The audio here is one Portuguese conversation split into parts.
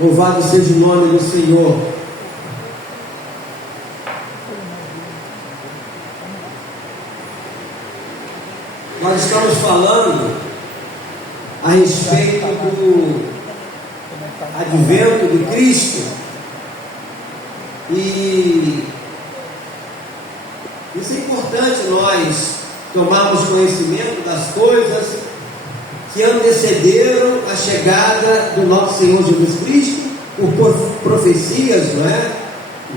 Louvado seja o nome do Senhor. Nós estamos falando a respeito do advento de Cristo, e isso é importante nós tomarmos conhecimento das coisas que antecederam a chegada do nosso Senhor Jesus Cristo por profecias, não é?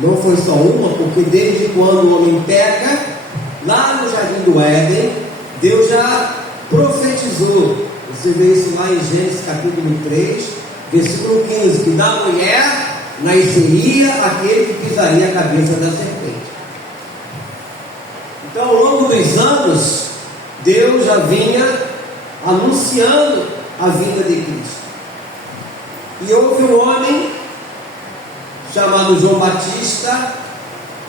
Não foi só uma, porque desde quando o homem peca, lá no Jardim do Éden, Deus já profetizou. Você vê isso lá em Gênesis capítulo 3, versículo 15, que da mulher nasceria aquele que pisaria a cabeça da serpente. Então, ao longo dos anos, Deus já vinha anunciando a vinda de Cristo. E houve um homem chamado João Batista,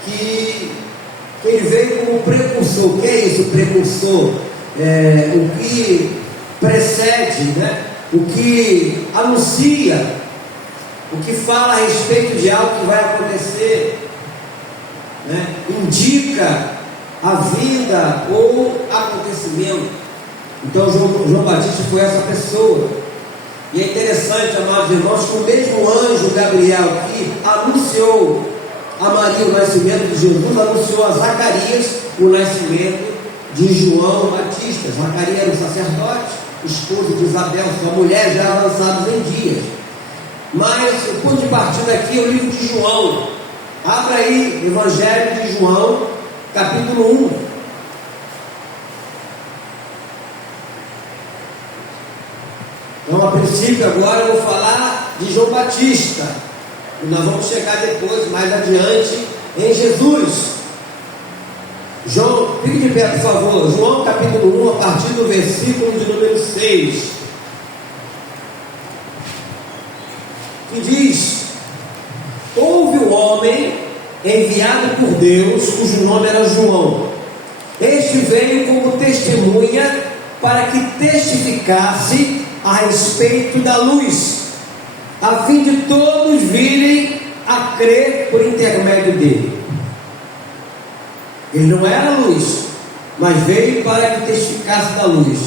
que ele veio como precursor. O que é isso, precursor? O que precede, né? O que anuncia, o que fala a respeito de algo que vai acontecer, né? Indica a vinda ou acontecimento. Então João Batista foi essa pessoa. E é interessante, amados irmãos, que o mesmo anjo Gabriel que anunciou a Maria o nascimento de Jesus, anunciou a Zacarias o nascimento de João Batista. Zacarias era um sacerdote, esposo de Isabel, sua mulher, já avançados em dias. Mas o ponto de partida aqui é o livro de João. Abra aí, Evangelho de João, capítulo 1. Então, a princípio, agora eu vou falar de João Batista. E nós vamos chegar depois, mais adiante, em Jesus. João, fique de pé, por favor. João capítulo 1, a partir do versículo de número 6. Que diz: houve um homem enviado por Deus, cujo nome era João. Este veio como testemunha para que testificasse a respeito da luz, a fim de todos virem a crer por intermédio dele. Ele não era luz, mas veio para que testificasse da luz,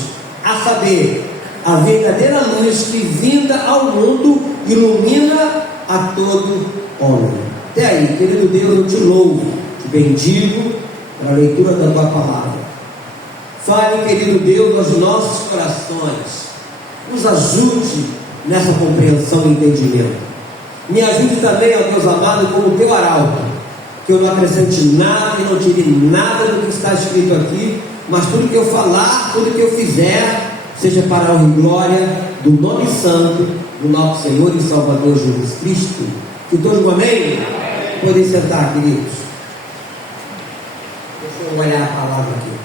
a saber, a verdadeira luz que vinda ao mundo ilumina a todo homem. Até aí, querido Deus, eu te louvo, te bendigo para a leitura da tua palavra. Fale, querido Deus, aos nossos corações. Nos ajude nessa compreensão e entendimento. Me ajude também, ó Deus amado, como teu arauto, que eu não acrescente nada e não tire nada do que está escrito aqui, mas tudo que eu falar, tudo que eu fizer, seja para a honra e glória do nome santo do nosso Senhor e Salvador Jesus Cristo. Que todos amém? Podem sentar, queridos. Deixa eu olhar a palavra aqui.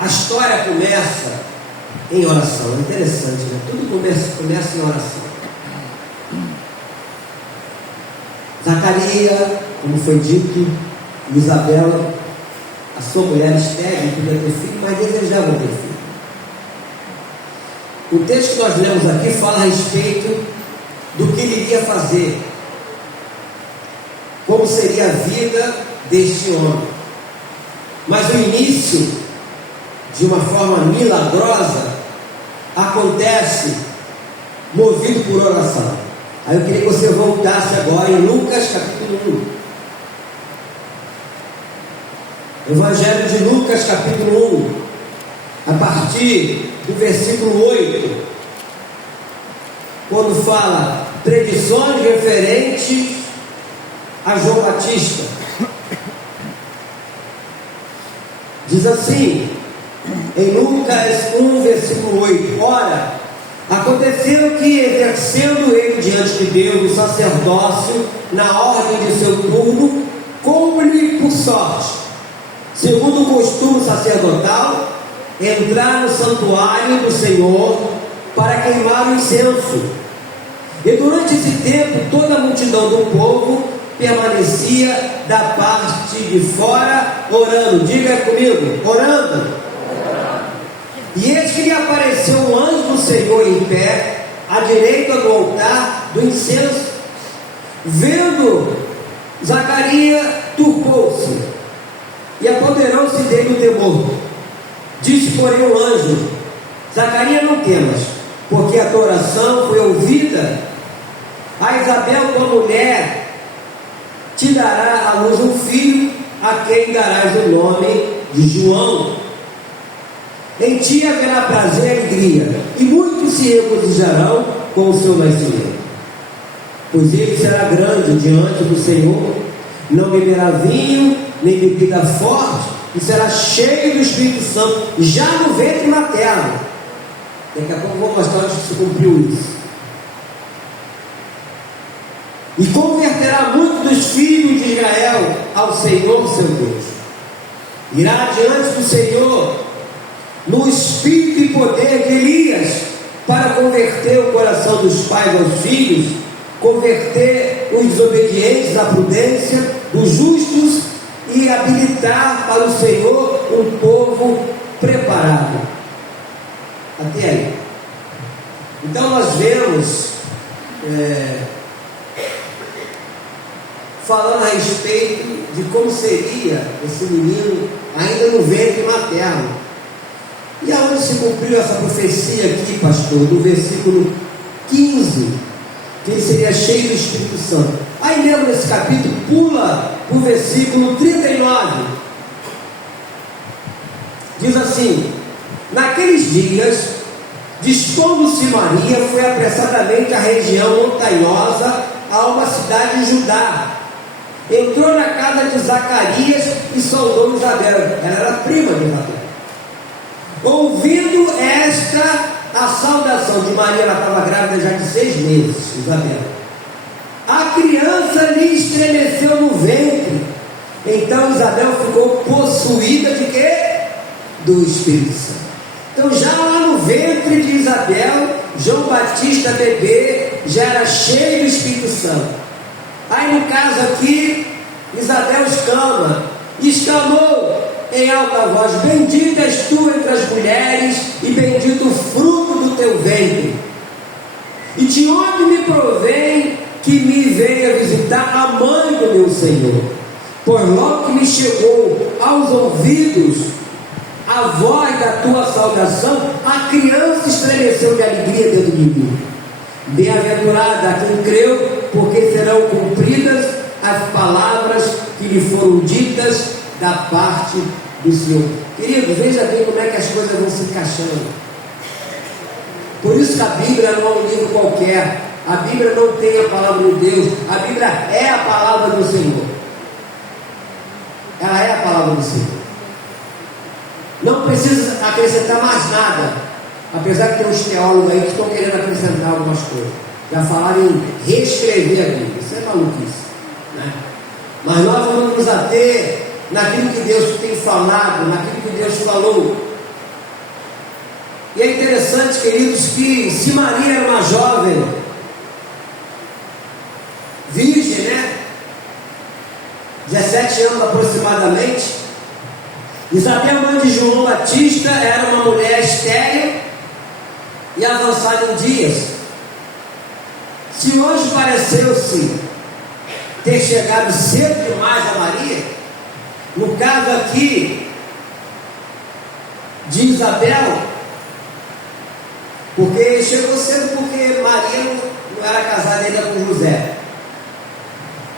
A história começa em oração. É interessante, né? Tudo começa em oração. Zacarias, como foi dito, Isabela, a sua mulher estéril, podia ter filho, mas desejavam ter filho. O texto que nós lemos aqui fala a respeito do que ele iria fazer, como seria a vida deste homem. Mas o início, de uma forma milagrosa, acontece movido por oração. Aí eu queria que você voltasse agora em Lucas capítulo 1. Evangelho de Lucas capítulo 1, a partir do versículo 8, quando fala tradições referentes a João Batista. Diz assim, em Lucas 1, versículo 8: ora, aconteceu que, exercendo ele diante de Deus o sacerdócio na ordem de seu turno, como-lhe por sorte, segundo o costume sacerdotal, entrar no santuário do Senhor para queimar o incenso. E durante esse tempo toda a multidão do povo permanecia da parte de fora, orando. Diga comigo, orando. E eis que lhe apareceu um anjo do Senhor em pé, à direita do altar do incenso. Vendo, Zacarias turbou-se e apoderou-se dele o temor. Disse, porém, o anjo: Zacarias, não temas, porque a tua oração foi ouvida. A Isabel, tua mulher, te dará à luz um filho, a quem darás o nome de João. Em ti haverá prazer e alegria, e muitos se regozijarão com o seu nascimento. Pois ele será grande diante do Senhor, não beberá vinho, nem bebida forte, e será cheio do Espírito Santo, já no ventre materno. Daqui a pouco eu vou mostrar onde se cumpriu isso. E converterá muitos dos filhos de Israel ao Senhor seu Deus. Irá diante do Senhor no espírito e poder de Elias, para converter o coração dos pais aos filhos, converter os desobedientes à prudência, os justos, e habilitar para o Senhor um povo preparado. Até aí. Então nós vemos falando a respeito de como seria esse menino ainda no ventre materno. E aonde se cumpriu essa profecia aqui, pastor? No versículo 15, que ele seria cheio do Espírito Santo. Aí mesmo nesse capítulo, pula o versículo 39. Diz assim: naqueles dias, dispondo-se Maria, foi apressadamente à região montanhosa, a uma cidade de Judá. Entrou na casa de Zacarias e saudou Isabel. Ela era prima de Isabel. Ouvindo a saudação de Maria, ela estava grávida já de 6 meses, Isabel. A criança lhe estremeceu no ventre. Então Isabel ficou possuída de quê? Do Espírito Santo. Então já lá no ventre de Isabel, João Batista bebê já era cheio do Espírito Santo. Aí no caso aqui, Isabel exclamou em alta voz: bendita és tu entre as mulheres, e bendito o fruto do teu ventre. E de onde me provém que me venha visitar a mãe do meu Senhor? Pois logo que me chegou aos ouvidos a voz da tua saudação, a criança estremeceu de alegria dentro de mim. Bem-aventurada a quem creu, porque serão cumpridas as palavras que lhe foram ditas da parte do Senhor. Querido, veja bem como é que as coisas vão se encaixando. Por isso que a Bíblia não é um livro qualquer. A Bíblia não tem a palavra de Deus. A Bíblia é a palavra do Senhor. Ela é a palavra do Senhor. Não precisa acrescentar mais nada. Apesar que tem uns teólogos aí que estão querendo acrescentar algumas coisas. Já falaram em reescrever a Bíblia. Isso é maluquice, né? Mas nós vamos nos ater naquilo que Deus tem falado, naquilo que Deus falou. E é interessante, queridos, que se Maria era uma jovem virgem, né? 17 anos aproximadamente. Isabel, mãe de João Batista, era uma mulher estéril e avançada em dias. Se hoje pareceu-se ter chegado cedo demais a Maria, no caso aqui de Isabel, porque chegou cedo porque Maria não era casada ainda com José.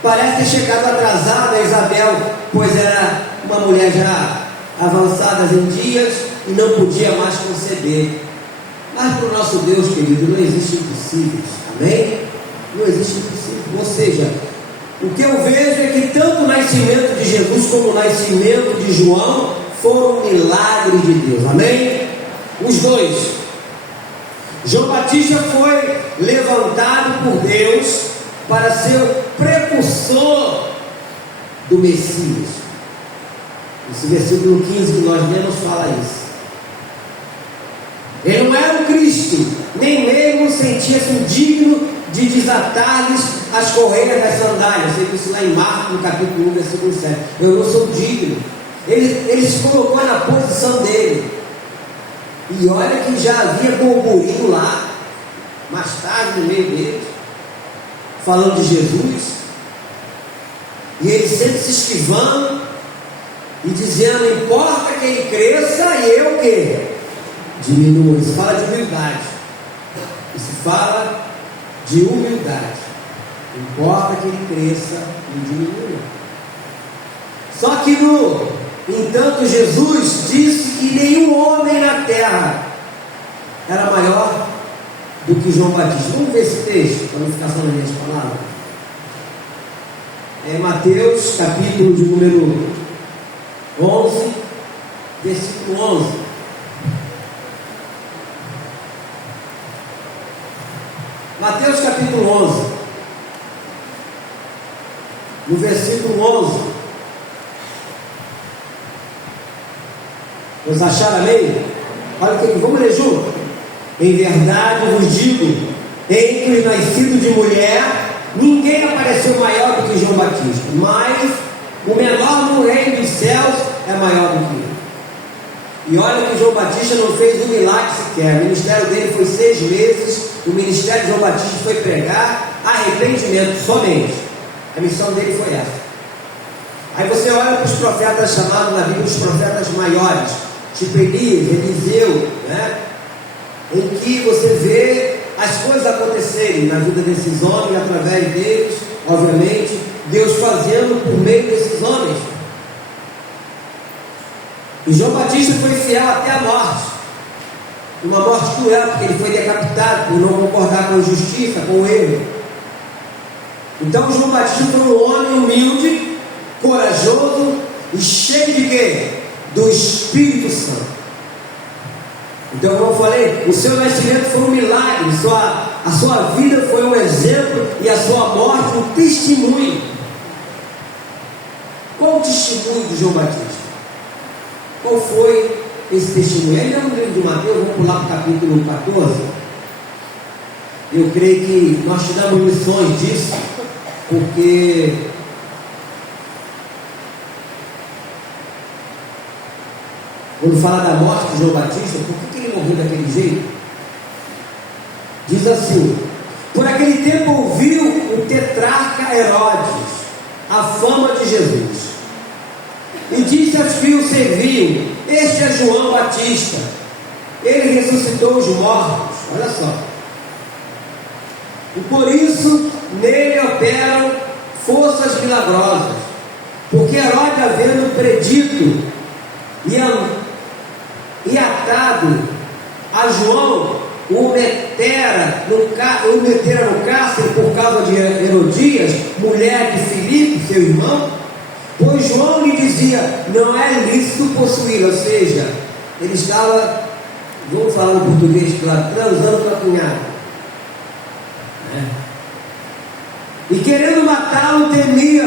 Parece ter chegado atrasada a Isabel, pois era uma mulher já avançada em dias e não podia mais conceber. Mas para o nosso Deus, querido, não existe impossíveis. Amém? Não existe impossível. Ou seja, o que eu vejo é que tanto o nascimento de Jesus como o nascimento de João foram um milagre de Deus. Amém? Os dois. João Batista foi levantado por Deus para ser o precursor do Messias. Esse versículo 15 que nós lemos fala isso. Ele não era o Cristo, nem mesmo sentia-se digno de desatar-lhes as correias das sandálias. Você viu isso lá em Marcos, no capítulo 1, versículo 7. Eu não sou digno. Ele se colocou na posição dele. E olha que já havia burburinho lá, mais tarde no meio deles, falando de Jesus. E ele sempre se esquivando e dizendo: importa que ele cresça e eu o quê? Diminua. Isso fala de humildade. Isso fala de humildade. Importa que ele cresça e diminua. Só que entanto, Jesus disse que nenhum homem na terra era maior do que João Batista. Vamos ver esse texto, para não ficar só nas minhas palavras. É Mateus, capítulo de número 11, versículo 11. Mateus, capítulo 11, no versículo 11. Vocês acharam a lei? Olha o que, vamos ler junto. Em verdade vos digo, entre os nascidos de mulher, ninguém apareceu maior do que João Batista, mas o menor no reino dos céus é maior do que ele. E olha que João Batista não fez um milagre sequer. O ministério dele foi 6 meses. O ministério de João Batista foi pregar arrependimento somente. A missão dele foi essa. Aí você olha para os profetas chamados na Bíblia, os profetas maiores, tipo Elias, Eliseu, né? Em que você vê as coisas acontecerem na vida desses homens, através deles, obviamente, Deus fazendo por meio desses homens. E João Batista foi fiel até a morte, uma morte cruel, porque ele foi decapitado por não concordar com a justiça, com o erro. Então João Batista foi um homem humilde, corajoso e cheio de quê? Do Espírito Santo. Então, como eu falei, o seu nascimento foi um milagre, a sua vida foi um exemplo e a sua morte um testemunho. Qual o testemunho de João Batista? Qual foi esse testemunho? Ainda no livro de Mateus, vamos pular para o capítulo 14. Eu creio que nós tiramos lições disso, porque quando fala da morte de João Batista, por que ele morreu daquele jeito? Diz assim: por aquele tempo ouviu o tetrarca Herodes a fama de Jesus, e disse aos que o serviam: este é João Batista, ele ressuscitou os mortos. Olha só. E por isso nele operam forças milagrosas, porque Herodes, havendo predito e atado a João, o metera no cárcere por causa de Herodias, mulher de Filipe, seu irmão, pois João lhe dizia: não é lícito possuir, ou seja, ele estava, vamos falar no português claro, transando com a cunhada, né? E querendo matá-lo, temia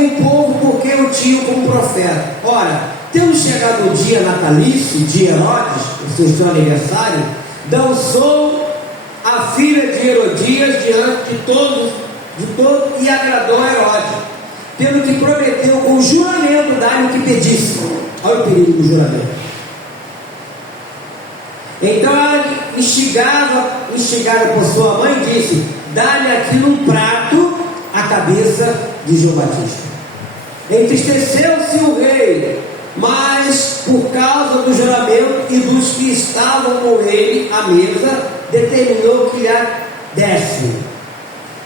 o povo, porque o tinham como profeta. Ora, tendo chegado o dia natalício de Herodes, o seu aniversário, dançou a filha de Herodias diante de todos, e agradou a Herodes, tendo que prometeu com juramento dar-lhe o que pedisse. Olha o perigo do juramento. Então ela, instigada por sua mãe, disse: dá-lhe aqui num prato a cabeça de João Batista. Entristeceu-se o rei, mas por causa do juramento e dos que estavam com ele à mesa, determinou que lhe desse,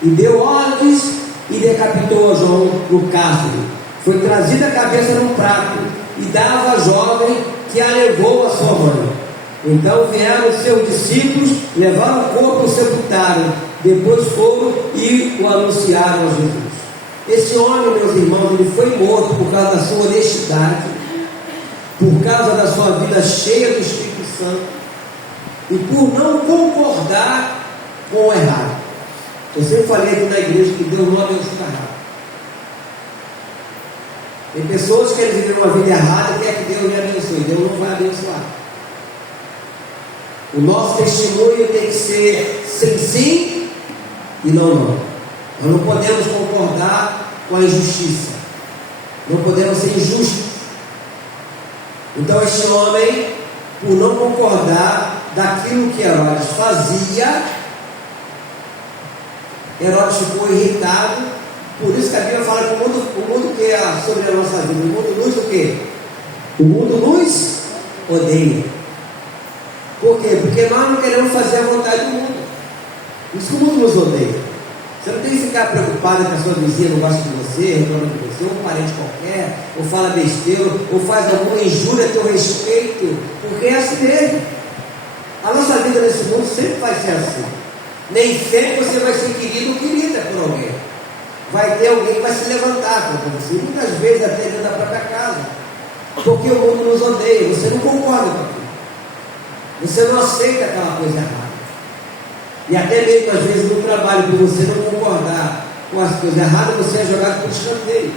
e deu ordens e decapitou a João no cárcere. Foi trazida a cabeça num prato e dava a jovem, que a levou a sua mãe. Então vieram os seus discípulos, levaram o corpo e sepultaram. Depois foram e o anunciaram a Jesus. Esse homem, meus irmãos, ele foi morto por causa da sua honestidade, por causa da sua vida cheia do Espírito Santo e por não concordar com o errado. Eu sempre falei aqui na igreja que Deus não abençoa errado. Tem pessoas que querem viver uma vida errada e quer que Deus lhe abençoe. Deus não vai abençoar. O nosso testemunho tem que ser sem sim E não. Nós não podemos concordar com a injustiça. Não podemos ser injustos. Então este homem, por não concordar daquilo que Herodes fazia, Herodes ficou irritado. Por isso que a Bíblia fala que o mundo que é sobre a nossa vida, o mundo nos o quê? O mundo nos odeia. Por quê? Porque nós não queremos fazer a vontade do mundo. Por isso que o mundo nos odeia. Você não tem que ficar preocupado que a sua vizinha não gosta de você, reclama de você, ou um parente qualquer, ou fala besteira, ou faz alguma injúria a teu respeito, porque é assim mesmo. A nossa vida nesse mundo sempre vai ser assim. Nem sempre você vai ser querido ou querida por alguém. Vai ter alguém que vai se levantar contra você, muitas vezes até dentro da própria casa, porque o mundo nos odeia, você não concorda com aquilo, você não aceita aquela coisa errada. E até mesmo às vezes no trabalho, por você não concordar com as coisas erradas, você é jogado por escanteio.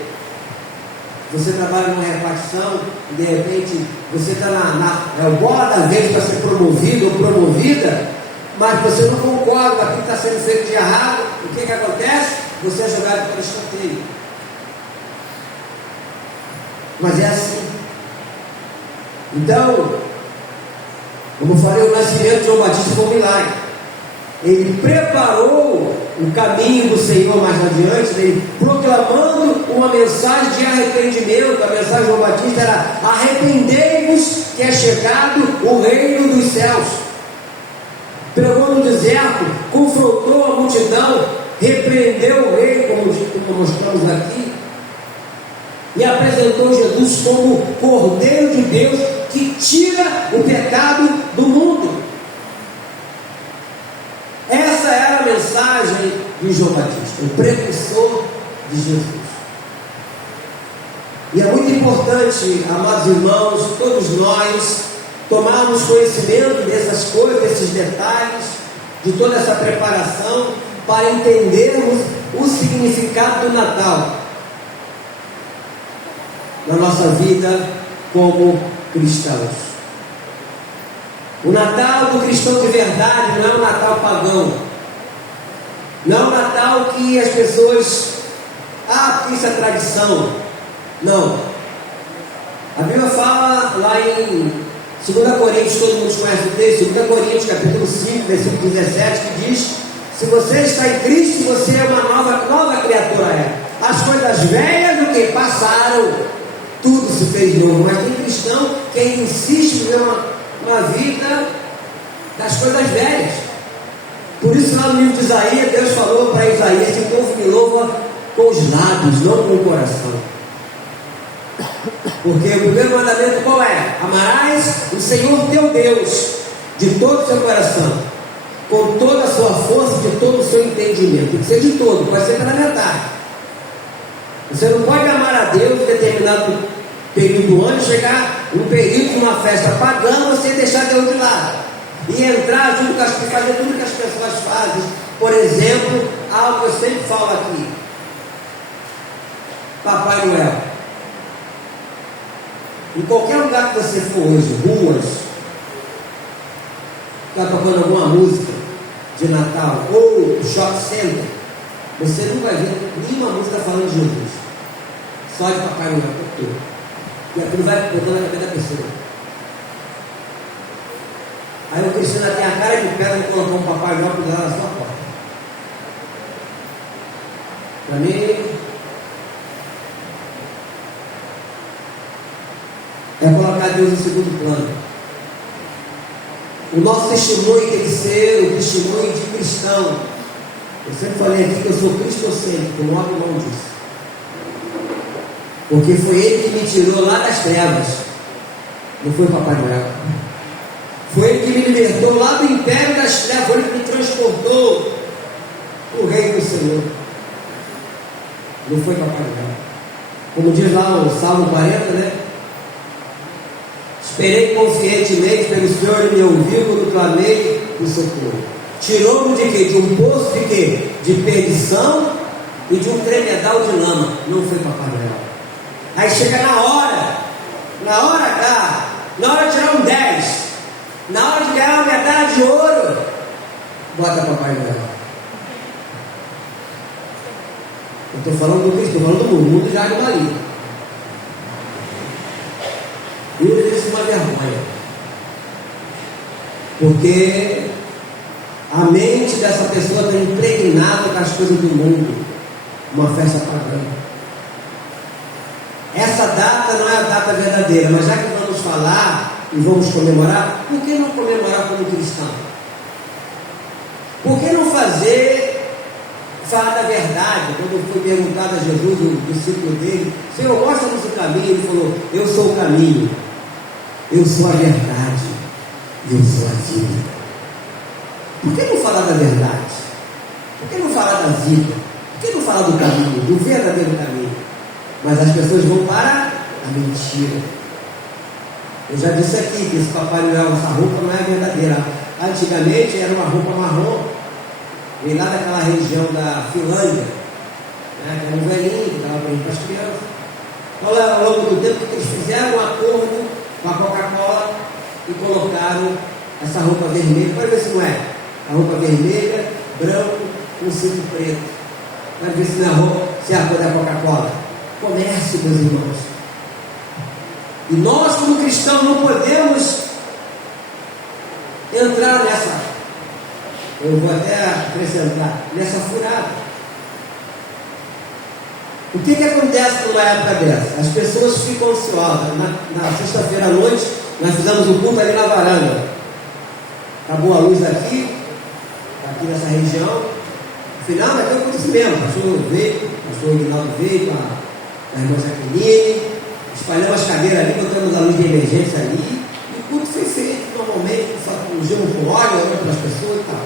Você trabalha numa repartição e de repente você está é o bola da vez para ser promovido ou promovida, mas você não concorda com aquilo que está sendo feito de errado. O que acontece? Você é jogado por escanteio. Mas é assim. Então, como eu falei, o nascimento de João Batista foi um milagre. Ele preparou o caminho do Senhor mais adiante, ele proclamando uma mensagem de arrependimento. A mensagem de João Batista era: arrependei-vos, que é chegado o reino dos céus. Pregou no deserto, confrontou a multidão, repreendeu o rei, como mostramos aqui, e apresentou Jesus como Cordeiro de Deus que tira o pecado do mundo. Essa era a mensagem de João Batista, o precursor de Jesus. E é muito importante, amados irmãos, todos nós tomarmos conhecimento dessas coisas, desses detalhes, de toda essa preparação, para entendermos o significado do Natal na nossa vida como cristãos. O Natal do cristão de verdade não é um Natal pagão. Não é um Natal que as pessoas... porque isso é tradição. Não. A Bíblia fala lá em 2 Coríntios, todo mundo conhece o texto, 2 Coríntios capítulo 5, versículo 17, que diz: se você está em Cristo, você é uma nova criatura. As coisas velhas do que passaram, tudo se fez novo. Mas tem cristão que insiste em viver uma vida das coisas velhas. Por isso lá no livro de Isaías, Deus falou para Isaías: esse povo me louva com os lábios, não com o coração. Porque o primeiro mandamento qual é? Amarás o Senhor teu Deus de todo o seu coração, com toda a sua força, de todo o seu entendimento. Tem que ser de todo, pode ser pela metade. Você não pode amar a Deus em determinado período do ano, chegar um período de uma festa pagã, você deixar Deus de lado e entrar junto com as pessoas, fazer tudo que as pessoas fazem. Por exemplo, algo que eu sempre falo aqui: Papai Noel. Em qualquer lugar que você for hoje, ruas, está tocando alguma música de Natal, ou shopping center, você não vai ver nenhuma música falando de Jesus, só de Papai Noel, todo. E aquilo vai botando na cabeça da pessoa. Aí o cristão tem a cara de pedra de colocar um Papai Noel por lá na sua porta. Para mim, é colocar Deus em segundo plano. O nosso testemunho tem que ser o testemunho de cristão. Eu sempre falei aqui que eu sou cristocêntrico, não abro mão disso. Porque foi Ele que me tirou lá das trevas. Não foi o Papai Noel. Foi Ele que me libertou lá do império das trevas. Foi Ele que me transportou para o reino do Senhor. Não foi Papai Noel. Como diz lá o Salmo 40, né? Esperei confiantemente pelo Senhor e me ouviu quando clamei o socorro. Tirou-me de quê? De um poço de quê? De perdição e de um tremedal de lama. Não foi Papai Noel. Aí chega na hora de tirar um 10, na hora de ganhar uma medalha de ouro, bota Papai Noel. Estou falando do Cristo, estou falando do mundo já de Maria. Eu isso é uma vergonha. Porque a mente dessa pessoa está impregnada com as coisas do mundo. Uma festa pagã. Essa data não é a data verdadeira, mas já que vamos falar e vamos comemorar, por que não comemorar como cristão? Por que não falar da verdade? Quando foi perguntado a Jesus, o discípulo dele, Senhor, mostra-nos o caminho, ele falou, eu sou o caminho, eu sou a verdade, eu sou a vida. Por que não falar da verdade? Por que não falar da vida? Por que não falar do caminho, do verdadeiro caminho? Mas as pessoas vão para a mentira. Eu já disse aqui que esse Papai Noel, essa roupa não é verdadeira. Antigamente era uma roupa marrom, vem lá daquela região da Finlândia, né, que era um velhinho que dava para as crianças. Então, ao longo do tempo, eles fizeram um acordo com a Coca-Cola e colocaram essa roupa vermelha. Pode ver se não é. A roupa vermelha, branco, com cinto preto. Pode ver se não é a roupa, se é a cor da Coca-Cola. Comércio, meus irmãos. E nós, como cristãos, não podemos entrar nessa, eu vou até acrescentar, nessa furada. O que acontece numa época dessa? As pessoas ficam ansiosas. Na sexta-feira à noite, nós fizemos um culto ali na varanda. Acabou a luz aqui nessa região. No final, vai ter um culto assim mesmo. O pastor veio, o pastor Ignaldo veio com a irmã Jaqueline, espalhamos as cadeiras ali, botamos a luz de emergência ali, e o culto foi feito normalmente, ungimos com óleo, orando para as pessoas e tal.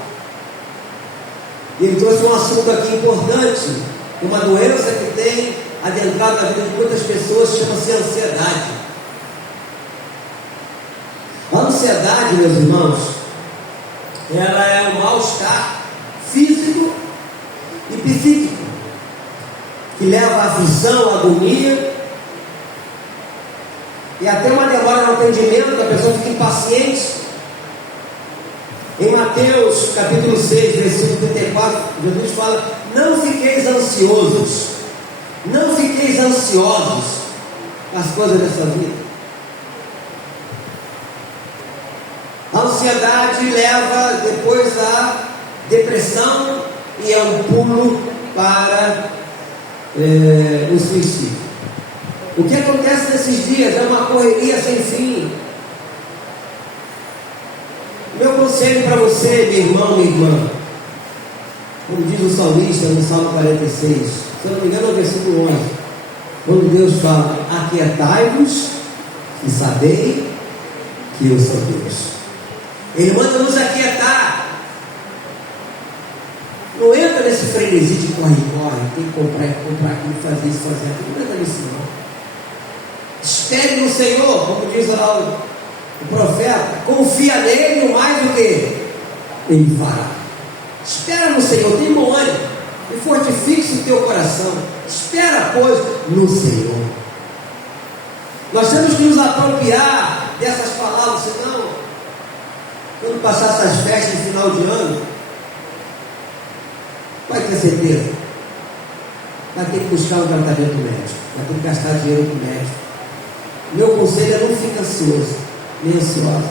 E ele trouxe um assunto aqui importante, uma doença que tem adentrado na vida de muitas pessoas, chama-se ansiedade. A ansiedade, meus irmãos, ela é um mal-estar físico e psíquico, que leva à aflição, à agonia, e até uma demora no atendimento, a pessoa fica impaciente. Em Mateus capítulo 6, versículo 34, Jesus fala, não fiqueis ansiosos, não fiqueis ansiosos com as coisas dessa vida. A ansiedade leva depois à depressão e é um pulo para o suicídio. O que acontece nesses dias é uma correria sem fim. Meu conselho para você, meu irmão, minha irmã, como diz o salmista no Salmo 46, se eu não me engano é o versículo 11, quando Deus fala, aquietai-vos e sabei que eu sou Deus. Ele manda nos aquietar. Não entra nesse frenesi de corre-corre, tem que comprar aquilo, fazer isso, fazer aquilo. Não entra nisso não. Espere no Senhor, como diz lá o profeta, confia nele, o mais do que ele fará. Espera no Senhor, tem bom ânimo, e fortifique o teu coração. Espera, pois, no Senhor. Nós temos que nos apropriar dessas palavras, senão, quando passar essas festas de final de ano, vai ter certeza, vai ter que buscar um tratamento médico, vai ter que gastar dinheiro com médico. Meu conselho é não ficar ansioso, nem ansiosa.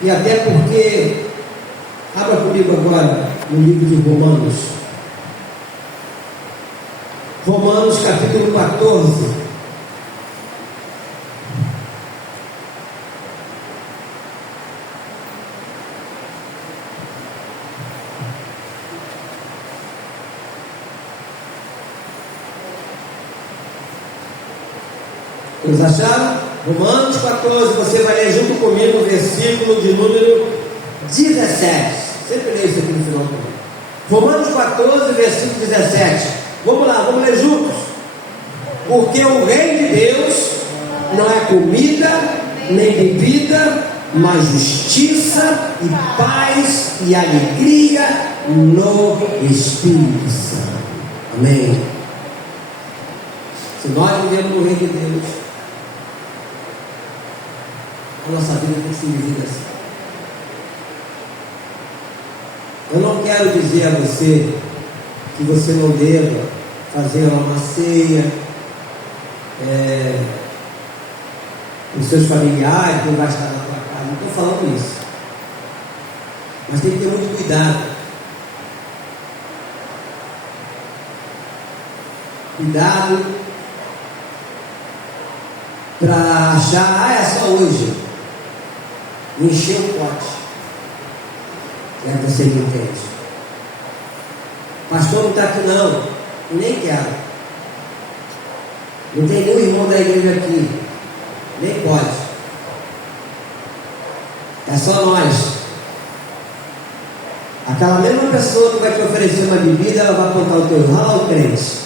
E até porque, abra comigo agora no livro de Romanos. Romanos capítulo 14. Vocês acharam? Romanos 14, você vai ler junto comigo o versículo de número 17. Sempre leio isso aqui no final do ano. Romanos 14, versículo 17. Vamos lá, vamos ler juntos. Porque o reino de Deus não é comida nem bebida, mas justiça e paz e alegria no Espírito Santo. Amém. Se nós vivemos no reino de Deus, a nossa vida tem que ser vivida assim. Eu não quero dizer a você que você não deva fazer uma ceia os seus familiares, não vai estar na tua casa. Não estou falando isso. Mas tem que ter muito cuidado. Cuidado para achar, é só hoje. Encher o pote. Deve ser entende. Pastor não está aqui não. Nem quero. Não tem nenhum irmão da igreja aqui. Nem pode. É só nós. Aquela mesma pessoa que vai te oferecer uma bebida, ela vai apontar o teu ralo, crente.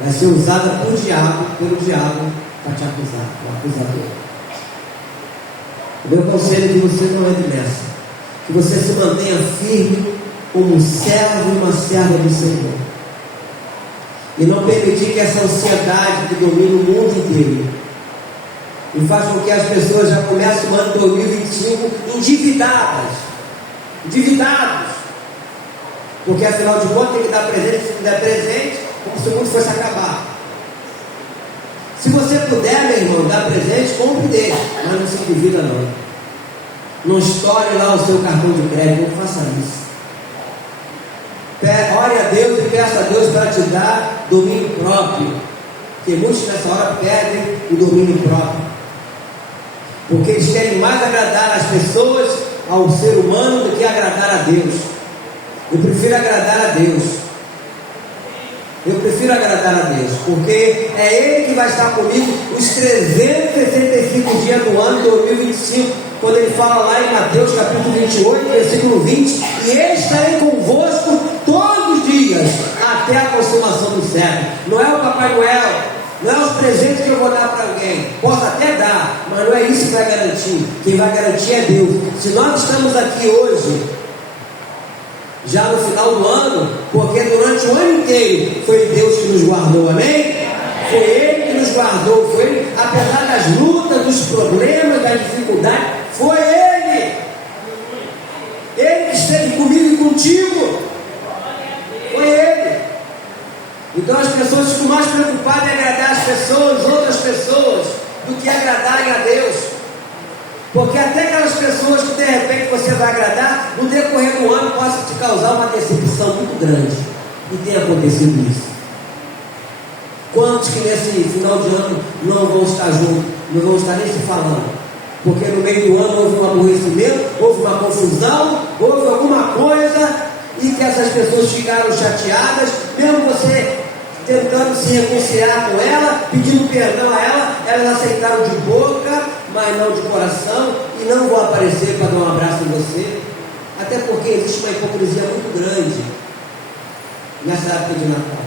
Vai ser usada pelo diabo para te acusar, o acusador. O meu conselho é que você não entre nessa. Que você se mantenha firme como um servo e uma serva do Senhor. E não permitir que essa ansiedade que domine o mundo inteiro e faz com que as pessoas já comecem o ano 2025 endividados. Porque afinal de contas tem que dar presente, se não der presente, como se o mundo fosse acabar. Se você puder, meu irmão, dar presente, compre dele, mas não se endivida não. Não estoure lá o seu cartão de crédito, não faça isso. Ore a Deus e peça a Deus para te dar domínio próprio. Porque muitos nessa hora perdem o domínio próprio. Porque eles querem mais agradar as pessoas, ao ser humano, do que agradar a Deus. Eu prefiro agradar a Deus. Porque é Ele que vai estar comigo os 365 dias do ano de 2025. Quando Ele fala lá em Mateus capítulo 28, versículo 20: e eu estarei convosco todos os dias, até a consumação do século. Não é o Papai Noel, não é os presentes que eu vou dar para alguém. Posso até dar, mas não é isso que vai garantir. Quem vai garantir é Deus. Se nós estamos aqui hoje, já no final do ano, porque durante o ano inteiro foi Deus que nos guardou, amém? Foi Ele que nos guardou, foi Ele, apesar das lutas, dos problemas, das dificuldades, foi Ele que esteve comigo e contigo, foi Ele. Então as pessoas ficam mais preocupadas em agradar as pessoas, outras pessoas, do que agradarem a Deus. Porque até aquelas pessoas que de repente você vai agradar, no decorrer do ano possa te causar uma decepção muito grande. E tem acontecido isso. Quantos que nesse final de ano não vão estar juntos, não vão estar nem se falando? Porque no meio do ano houve um aborrecimento, houve uma confusão, houve alguma coisa, e que essas pessoas ficaram chateadas, mesmo você tentando se reconciliar com ela, pedindo perdão a ela, elas aceitaram de boca, mas não de coração, e não vou aparecer para dar um abraço em você, até porque existe uma hipocrisia muito grande nessa época de Natal,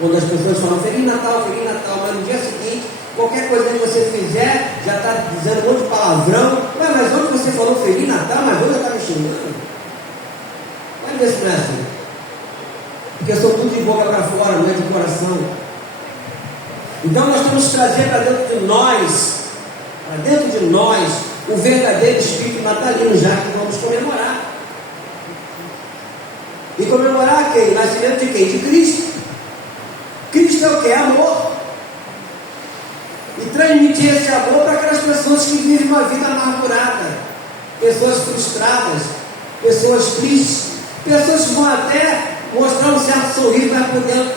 quando as pessoas falam Feliz Natal, mas no dia seguinte, qualquer coisa que você fizer, já está dizendo um monte de palavrão. Mas onde você falou Feliz Natal, mas hoje está me xingando? Vai ver se não é assim, porque eu sou tudo de boca para fora, não é de coração. Então nós temos que trazer para dentro de nós, o verdadeiro espírito natalino, já que vamos comemorar. E comemorar quem? O nascimento de quem? De Cristo. Cristo é o que? Amor. E transmitir esse amor para aquelas pessoas que vivem uma vida amargurada, pessoas frustradas, pessoas tristes, pessoas que vão até mostrar um certo sorriso, mas por dentro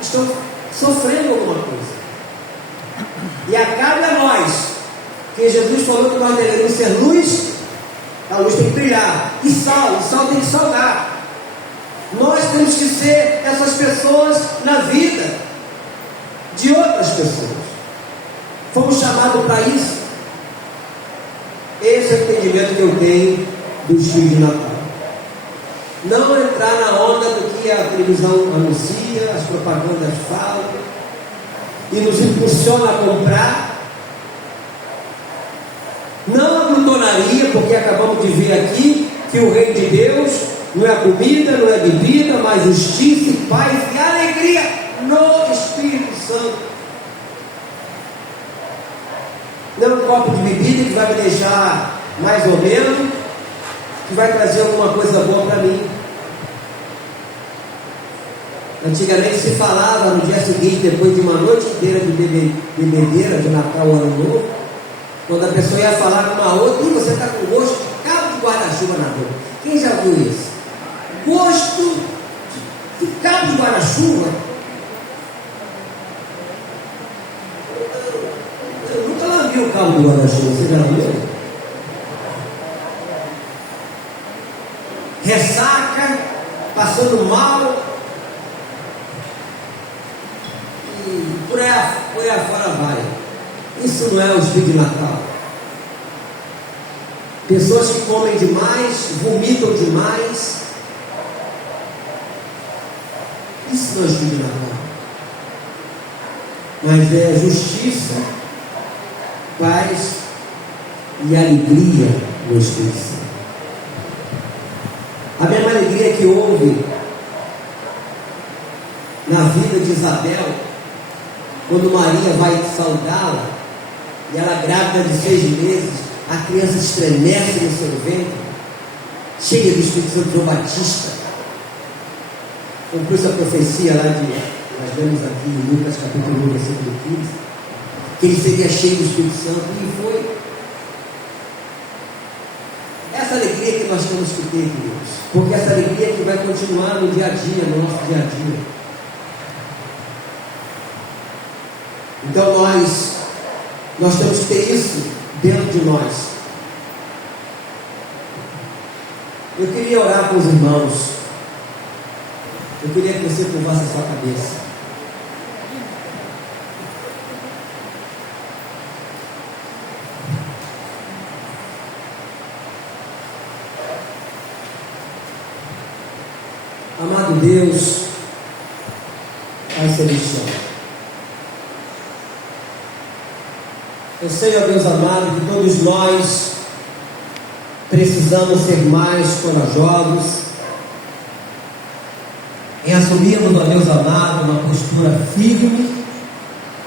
estão sofrendo alguma coisa. E cabe a nós, que Jesus falou que nós devemos ser luz, a luz tem que brilhar, e sal tem que salgar. Nós temos que ser essas pessoas na vida de outras pessoas. Fomos chamados para isso. Esse é o entendimento que eu tenho dos filhos de Natal. Não entrar na onda do que a televisão anuncia, as propagandas falam, e nos impulsiona a comprar. Não a glutonaria, porque acabamos de ver aqui que o reino de Deus não é comida, não é bebida, mas justiça, paz e alegria no Espírito Santo. Não um copo de bebida que vai me deixar mais ou menos, que vai trazer alguma coisa boa para mim. Antigamente se falava no dia seguinte, depois de uma noite inteira de bebedeira, de Natal, Ano Novo, quando a pessoa ia falar com uma outra, e você está com gosto de cabo de guarda-chuva na boca. Quem já viu isso? Gosto de cabo de guarda-chuva? Eu nunca lambi o cabo de guarda-chuva, você já lambeu? Ressaca, passando mal, e por aí afora vai. Isso não é o espírito de Natal. Pessoas que comem demais, vomitam demais. Isso não é o espírito de Natal. Mas é justiça, paz e alegria no Espírito Santo. A mesma alegria que houve na vida de Isabel, quando Maria vai saudá-la, e ela grávida de 6 meses, a criança estremece no seu ventre, cheia do Espírito Santo, João Batista. Cumpriu essa profecia lá nós vemos aqui em Lucas capítulo 1, versículo 15, que ele seria cheio do Espírito Santo, e foi. Essa alegria que nós temos que ter, queridos, porque essa alegria que vai continuar no dia a dia, no nosso dia a dia. Então nós temos que ter isso dentro de nós. Eu queria orar com os irmãos. Eu queria que você curvasse a sua cabeça. Amado Deus, Pai Celestial, eu sei, ó Deus amado, que todos nós precisamos ser mais corajosos em assumirmos, ó Deus amado, uma postura firme,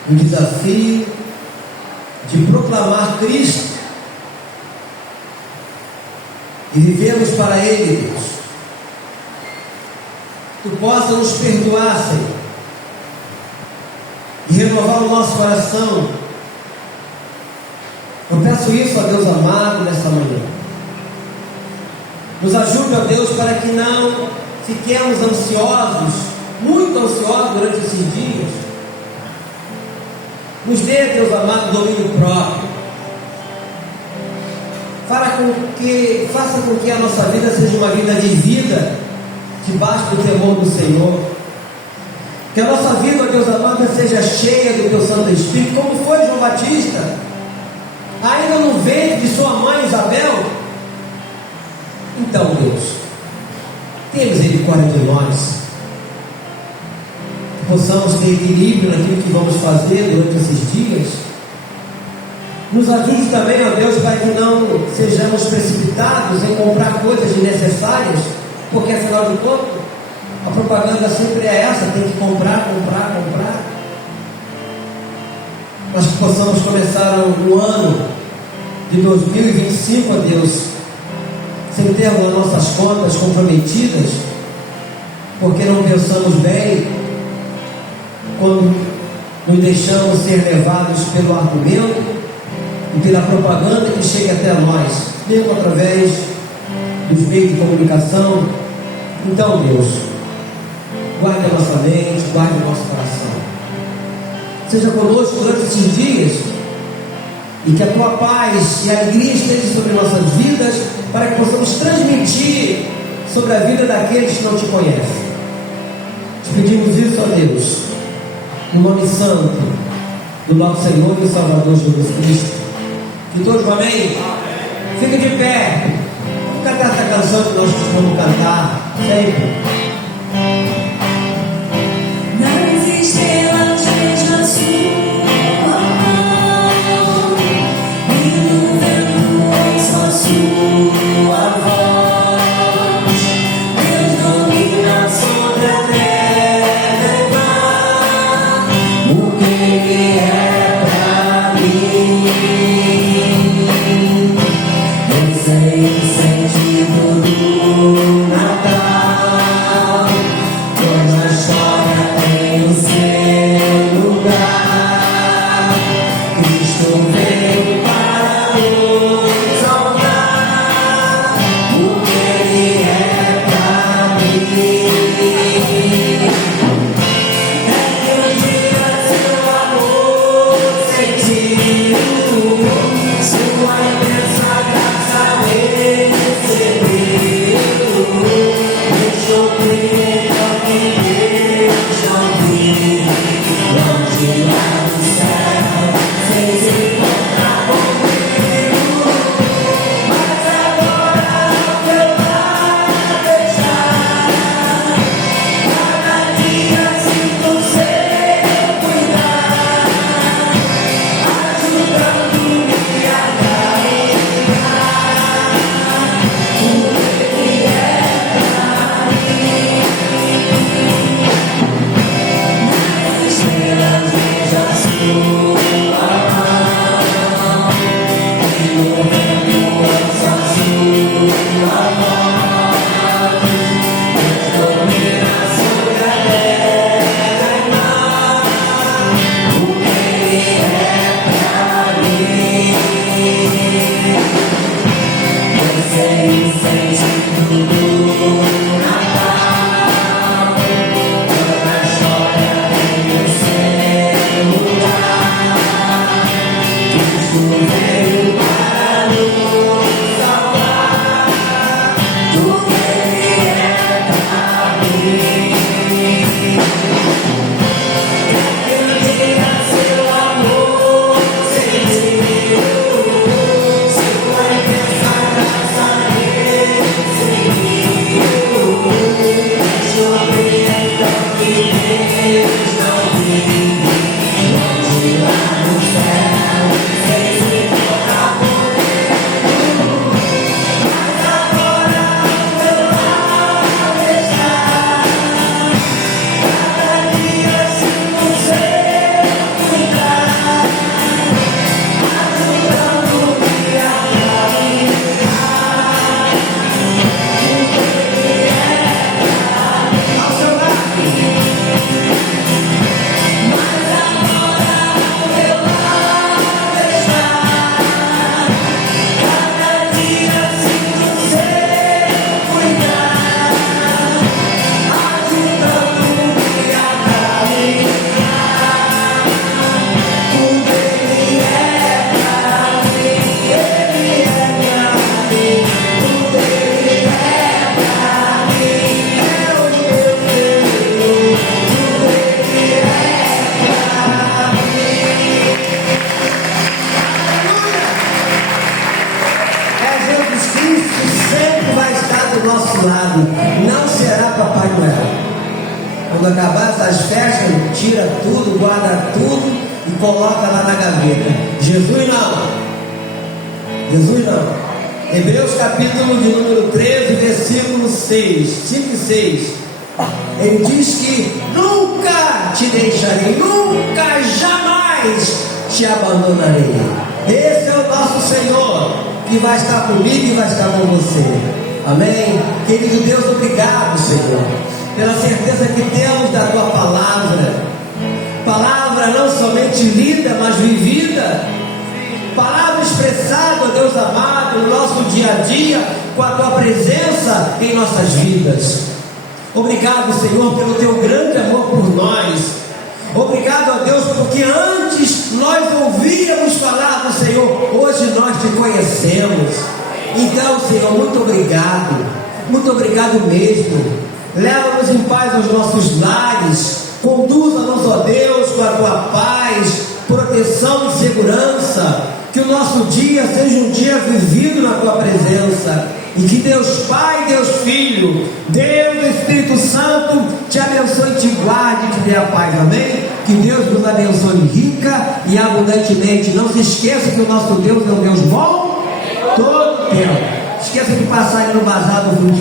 um desafio de proclamar Cristo e vivermos para Ele, Deus. Tu possa nos perdoar, Senhor, e renovar o nosso coração. Eu peço isso, ó Deus amado, nessa manhã. Nos ajude, ó Deus, para que não fiquemos ansiosos, muito ansiosos durante esses dias. Nos dê, Deus amado, domínio próprio. Faça com que a nossa vida seja uma vida vivida debaixo do temor do Senhor. Que a nossa vida, ó Deus amado, seja cheia do Teu Santo Espírito, como foi João Batista, ainda no ventre de sua mãe Isabel. Então, Deus, tenha misericórdia de nós, que possamos ter equilíbrio naquilo que vamos fazer durante esses dias. Nos ajude também, ó Deus, para que não sejamos precipitados em comprar coisas desnecessárias, porque afinal de contas, a propaganda sempre é essa, tem que comprar. Mas que possamos começar o ano de 2025, ó Deus, sem termos as nossas contas comprometidas, porque não pensamos bem quando nos deixamos ser levados pelo argumento e pela propaganda que chega até nós, mesmo através dos meios de comunicação. Então, Deus, guarde a nossa mente, guarde o nosso coração. Seja conosco durante esses dias, e que a Tua paz e a alegria estejam sobre nossas vidas, para que possamos transmitir sobre a vida daqueles que não Te conhecem. Te pedimos isso, ó Deus, no nome santo do nosso Senhor e Salvador Jesus Cristo. Que todos, amém? Fique de pé. Vamos cantar essa canção que nós costumamos cantar sempre. Nas estrelas vejo a Sua mão, e no vento ouço a Sua voz. Deus domina sobre a terra, o que Ele é pra mim. Eu sei o sentido do Natal. acabar essas festas, tira tudo, guarda tudo e coloca lá na gaveta. Jesus não. Jesus não. Hebreus capítulo de número 13, versículo 6, 5 e 6. Ele diz que nunca te deixarei, nunca, jamais te abandonarei. Esse é o nosso Senhor, que vai estar comigo e vai estar com você. Amém? Querido Deus, obrigado, Senhor, pela certeza que temos da tua palavra. Palavra não somente lida, mas vivida. Palavra expressada, Deus amado, no nosso dia a dia, com a tua presença em nossas vidas. Obrigado, Senhor, pelo teu grande amor por nós. Obrigado a Deus, porque antes nós ouvíamos falar do Senhor, hoje nós te conhecemos. Então, Senhor, muito obrigado mesmo. Leva-nos em paz aos nossos lares, conduza-nos, ó Deus, com a tua paz, proteção e segurança. Que o nosso dia seja um dia vivido na tua presença. E que Deus Pai, Deus Filho, Deus Espírito Santo te abençoe e te guarde e te dê a paz, amém? Que Deus nos abençoe rica e abundantemente. Não se esqueça que o nosso Deus é um Deus bom todo tempo. Esqueça de passar aí no bazar do